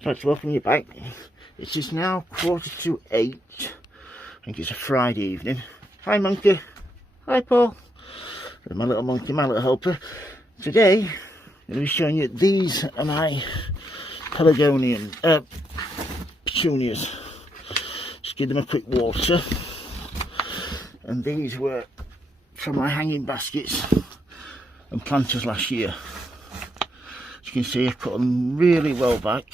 So to welcome you back. It is now 7:45. I think it's a Friday evening. Hi Monkey. Hi Paul. My little monkey, my little helper. Today I'm going to be showing you, these are my Pelargonian Petunias. Just give them a quick water. And these were from my hanging baskets and planters last year. As you can see, I've cut them really well back.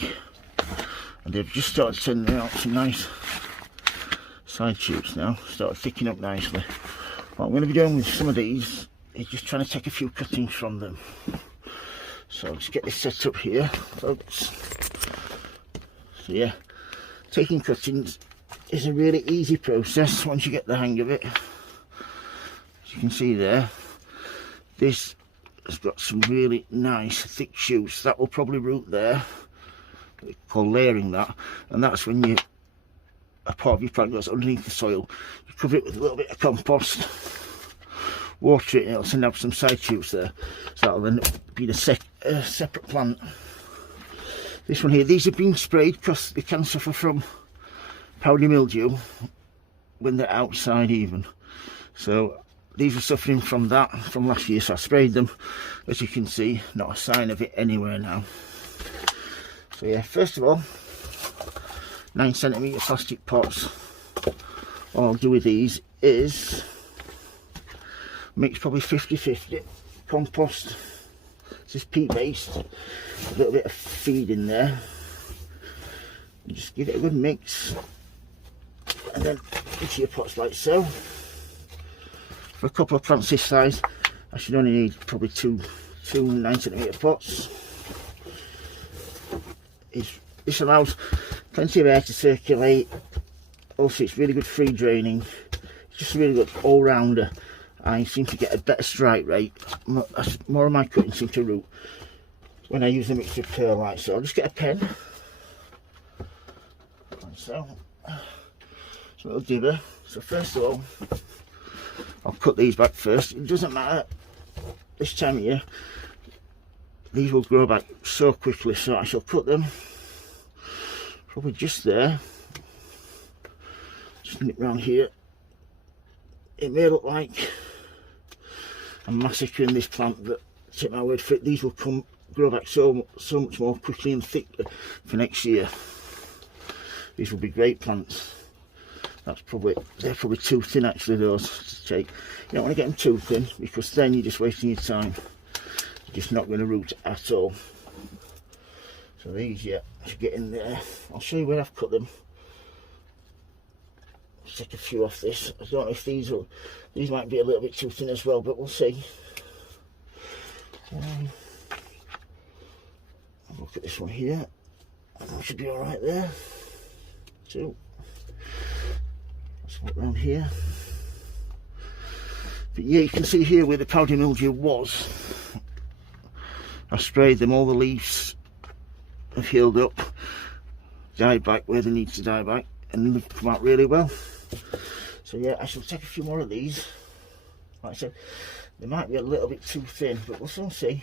And they've just started sending out some nice side shoots now, started thickening up nicely. What I'm going to be doing with some of these is just trying to take a few cuttings from them. So I'll just get this set up here, folks. So yeah, taking cuttings is a really easy process once you get the hang of it. As you can see there, this has got some really nice thick shoots that will probably root there. We call layering that, and that's when you, a part of your plant goes underneath the soil, you cover it with a little bit of compost, water it, and it'll send out some side shoots there, so that'll then be a separate plant. This one here, these have been sprayed because they can suffer from powdery mildew when they're outside even, so these were suffering from that from last year, so I sprayed them. As you can see, not a sign of it anywhere now. So yeah, first of all, 9cm plastic pots. All I'll do with these is mix probably 50-50 compost. This is peat based, a little bit of feed in there. And just give it a good mix, and then into your pots like so. For a couple of plants this size, I should only need probably two 9cm pots. This allows plenty of air to circulate. Also, it's really good free draining. It's just a really good all-rounder. I seem to get a better strike rate. More of my cuttings seem to root when I use a mixture of perlite. So I'll just get a pen, like so. It's a little dibber. So first of all, I'll cut these back first. It doesn't matter this time of year, these will grow back so quickly, so I shall cut them probably just there, just nip round here. It may look like I'm massacring this plant, but take my word for it, these will grow back so much more quickly and thickly for next year. These will be great plants. They're probably too thin actually, those to take. You don't want to get them too thin, because then you're just wasting your time. You're just not going to root at all. So these, yeah, should get in there. I'll show you where I've cut them. Let's take a few off this. I don't know if these might be a little bit too thin as well, but we'll see. Look at this one here. That should be all right there. Two. Let's look around here. But yeah, you can see here where the powdery mildew was. I sprayed them, all the leaves have healed up, died back where they need to die back, and they've come out really well. So yeah, I shall take a few more of these. Like I said, they might be a little bit too thin, but we'll soon see.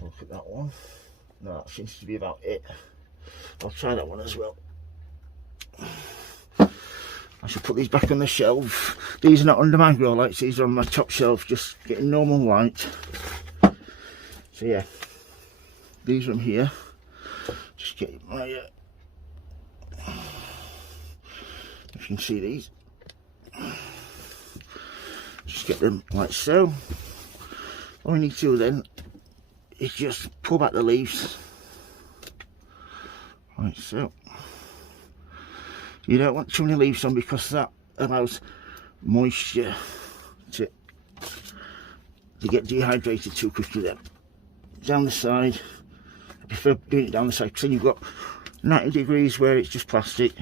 Look at that one. No, that seems to be about it. I'll try that one as well. I should put these back on the shelf. These are not under my grow lights, these are on my top shelf, just getting normal light. So yeah, these from here, just get my, if you can see these, just get them like so. All we need to do then is just pull back the leaves, like so. You don't want too many leaves on, because that allows moisture to get dehydrated too quickly then. Down the side, I prefer doing it down the side, because then you've got 90 degrees where it's just plastic,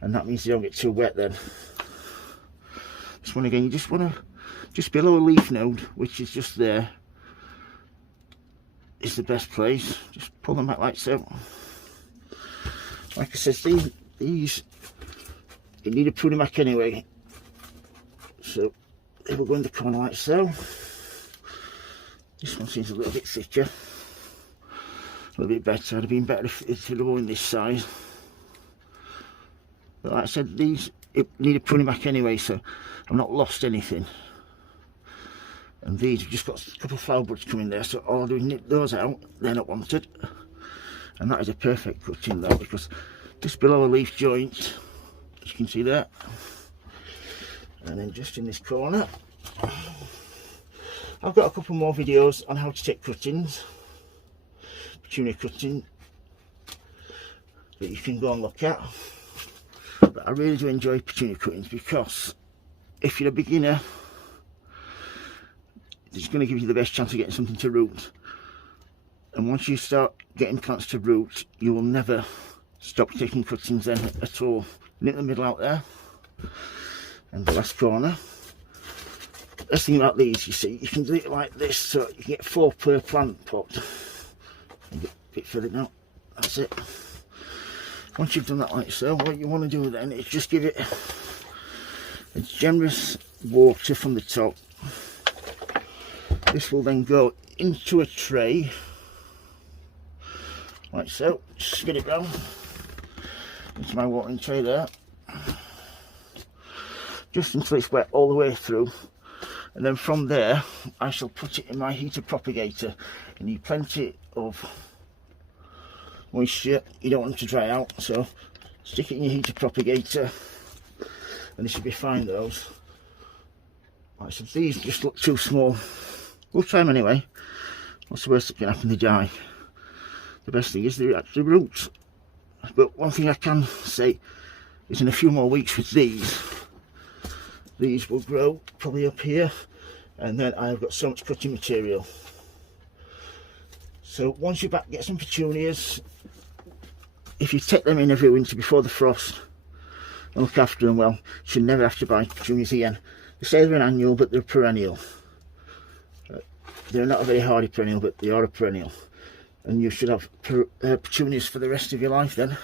and that means they don't get too wet then. This one again, you just want to, just below a leaf node, which is just there, is the best place. Just pull them back like so. Like I said, these you need a pruning back anyway, so they will go in the corner like so. This one seems a little bit thicker. little bit better. It'd have been better if it had been this size. But like I said, these need a pruning back anyway, so I've not lost anything. And these have just got a couple of flower buds coming there, so all I do is nip those out. They're not wanted. And that is a perfect cutting though, because just below a leaf joint, as you can see there, and then just in this corner, I've got a couple more videos on how to take cuttings, Petunia cutting, that you can go and look at. But I really do enjoy Petunia cuttings, because if you're a beginner, it's going to give you the best chance of getting something to root. And once you start getting plants to root, you will never stop taking cuttings then at all. Nip the middle out there, and the last corner. Best thing about these, you see, you can do it like this, so you can get 4 per plant pot. A bit further now, that's it. Once you've done that like so, what you want to do then is just give it a generous water from the top. This will then go into a tray, like so. Spin it round into my watering tray there, just until it's wet all the way through. And then from there, I shall put it in my heater propagator. You need plenty of moisture, you don't want it to dry out, so stick it in your heater propagator, and this should be fine. Those, like I said, these just look too small. We'll try them anyway. What's the worst that can happen? They die. The best thing is they actually root. But one thing I can say is, in a few more weeks with these will grow probably up here, and then I've got so much cutting material. So once you're back, get some petunias. If you take them in every winter before the frost and look after them well, you should never have to buy petunias again. They say they're an annual, but they're a perennial. They're not a very hardy perennial, but they are a perennial. And you should have petunias for the rest of your life then.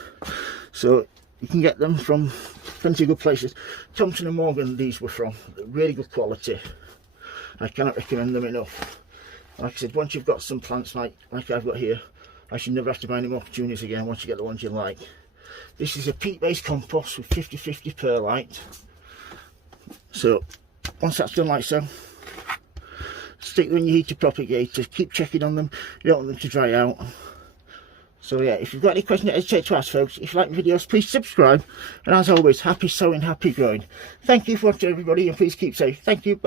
So you can get them from plenty of good places. Thompson and Morgan, these were from. They're really good quality. I cannot recommend them enough. Like I said, once you've got some plants like I've got here, I should never have to buy any more petunias again once you get the ones you like. This is a peat-based compost with 50-50 perlite. So once that's done like so, stick them in your heater propagator. Keep checking on them. You don't want them to dry out. So yeah, if you've got any questions, don't hesitate to ask, folks. If you like the videos, please subscribe. And as always, happy sowing, happy growing. Thank you for watching, everybody, and please keep safe. Thank you. Bye.